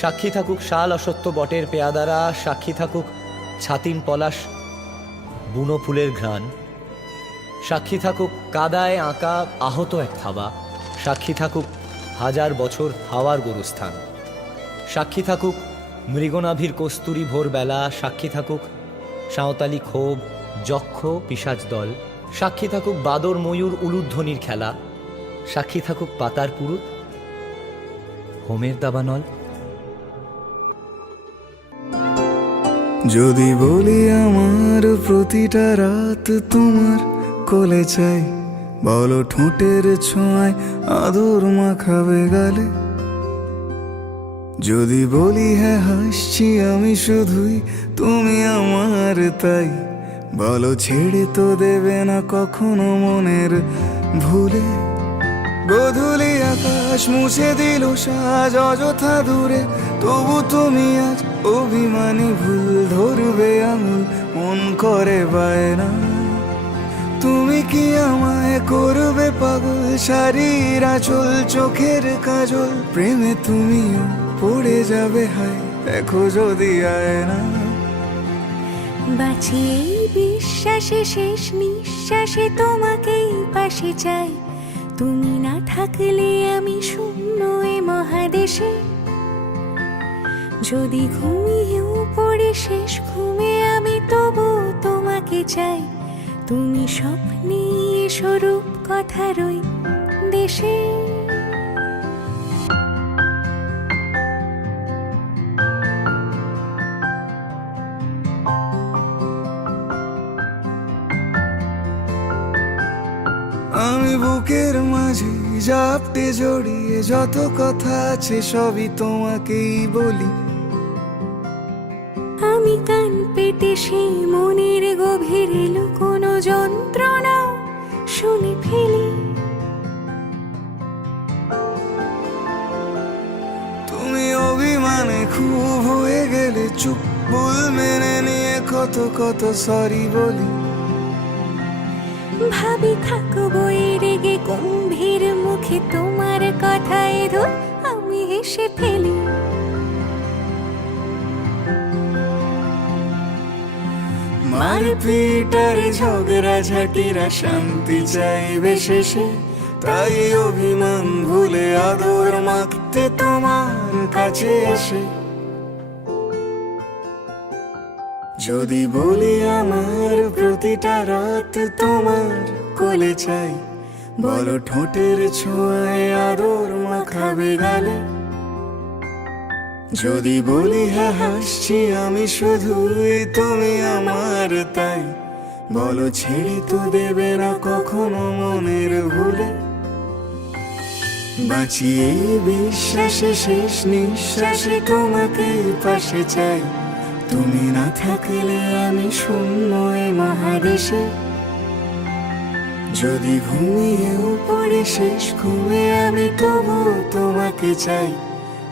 সাক্ষী থাকুক শাল অসত্য বটের পেয়াদারা, সাক্ষী থাকুক ছাতিম পলাশ বুনো ফুলের ঘ্রাণ, সাক্ষী থাকুক কাদায় আঁকা আহত এক থাবা, সাক্ষী থাকুক হাজার বছর হাওয়ার গোরস্থান, সাক্ষী থাকুক মৃগনাভির কস্তুরী ভোরবেলা, সাক্ষী থাকুক সাঁওতালি ক্ষোভ যক্ষ পিশাচ দল, সাক্ষী থাকুক বাদর ময়ূর উলুধ্বনির খেলা, সাক্ষী থাকুক পাতার পুরুত হোমের দাবানল। যদি বলি আমার প্রতিটা রাত তোমার কোলে চাই, বলো ঠোঁটের ছোঁয়ায় আদর মাখাবে গালে। যদি বলি হ্যাঁ হাসছি আমি শুধুই, তুমি আমার তাই, বলো ছেড়ে তো দেবে না কখনো মনের ভুলে। গোধূলি আকাশ মুছে দিল সাজ অযথা দূরে, তবু তুমি আজ অভিমানী ভুল ধরবে আঙুল, মন করে বায়না। তুমি কি আমায় করবে পাগল, শাড়ির আঁচল চোখের কাজল, প্রেমে তুমিও পড়ে যাবে হায় দেখো যদি আয়না। বাঁচি এই বিশ্বাসে শেষ নিঃশ্বাসে তোমাকেই পাশে চাই, তুমি না থাকলে আমি শূন্য এ মহাদেশে। যদি ঘুমিয়েও পড়ে শেষ ঘুমে আমি তবু তোমাকে চাই, তুমি স্বপ্নে স্বরূপ কথার ওই দেশে। আমি বুকের মাঝে জাপটে জড়িয়ে যত কথা আছে সবই তোমাকেই বলি। আমি কান পেতে সেই মনের গভীরে লুকোনো যন্ত্রণা শুনে ফেলি। তুমি অভিমানে খুব হয়ে গেলে চুপ, ভুল মেনে নিয়ে কত কত সরি বলি। ভাবি থাকবো এই রেগে গম্ভীর মুখে তোমার কথায় ধর আমি হেসে ফেলি। মারপিট আর ঝগড়া ঝাঁটিরা শান্তি চাইবে শেষে, তাই অভিমান ভুলে আদর মাখতে তোমার কাছে এসে। যদি বলি আমার প্রতিটা রাত তোমার কোলে চাই, বলো ঠোঁটের ছোঁয়ায় আদর মাখাবে গালে। যদি বলি হ্যাঁ হাসছি আমি শুধুই, তুমি আমার তাই, বলো ছেড়ে তো দেবে না কখনো মনের ভুলে। বাঁচি এই বিশ্বাসে শেষ নিঃশ্বাসে তোমাকে পাশে চাই, তুমি না থাকলে আমি শূন্য এ মহাদেশে। যদি ঘুমিয়েও পড়ে শেষ ঘুমে আমি তবু তোমাকে চাই,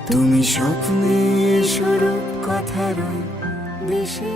তুমি স্বপ্নে স্বরূপ কথার ওই দেশে।